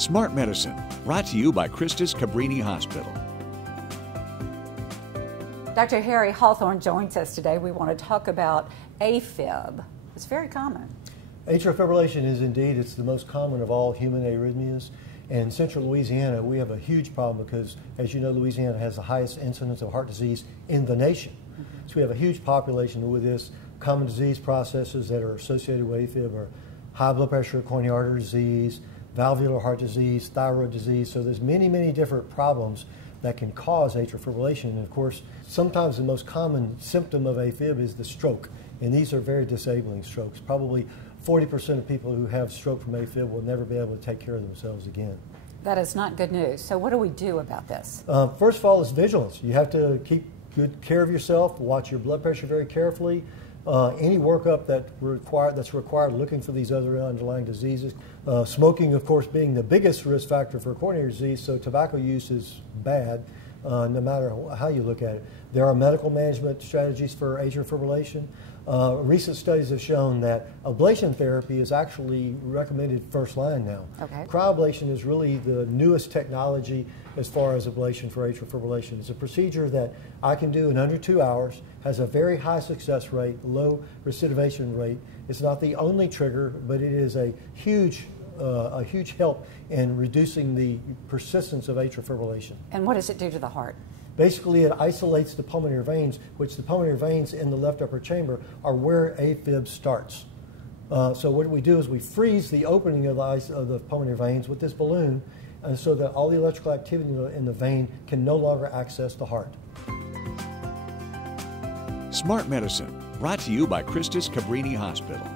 Smart Medicine, brought to you by Christus Cabrini Hospital. Dr. Harry Hawthorne joins us today. We want to talk about AFib. It's very common. Atrial fibrillation is indeed, it's the most common of all human arrhythmias. In central Louisiana, we have a huge problem because, as you know, Louisiana has the highest incidence of heart disease in the nation. So we have a huge population with this. Common disease processes that are associated with AFib are high blood pressure, coronary artery disease, valvular heart disease, thyroid disease. So there's many, many different problems that can cause atrial fibrillation. And of course, sometimes the most common symptom of AFib is the stroke. And these are very disabling strokes. Probably 40% of people who have stroke from AFib will never be able to take care of themselves again. That is not good news. So what do we do about this? First of all, it's vigilance. You have to keep good care of yourself, watch your blood pressure very carefully. Any workup that's required looking for these other underlying diseases. Smoking, of course, being the biggest risk factor for coronary disease, so tobacco use is bad no matter how you look at it. There are medical management strategies for atrial fibrillation. Recent studies have shown that ablation therapy is actually recommended first line now. Okay. Cryoablation is really the newest technology as far as ablation for atrial fibrillation. It's a procedure that I can do in under 2 hours, has a very high success rate, low recidivation rate. It's not the only trigger, but it is a huge help in reducing the persistence of atrial fibrillation. And what does it do to the heart? Basically, it isolates the pulmonary veins, which the pulmonary veins in the left upper chamber are where AFib starts. So what we do is we freeze the opening of the pulmonary veins with this balloon, and so that all the electrical activity in the vein can no longer access the heart. Smart Medicine, brought to you by Christus Cabrini Hospital.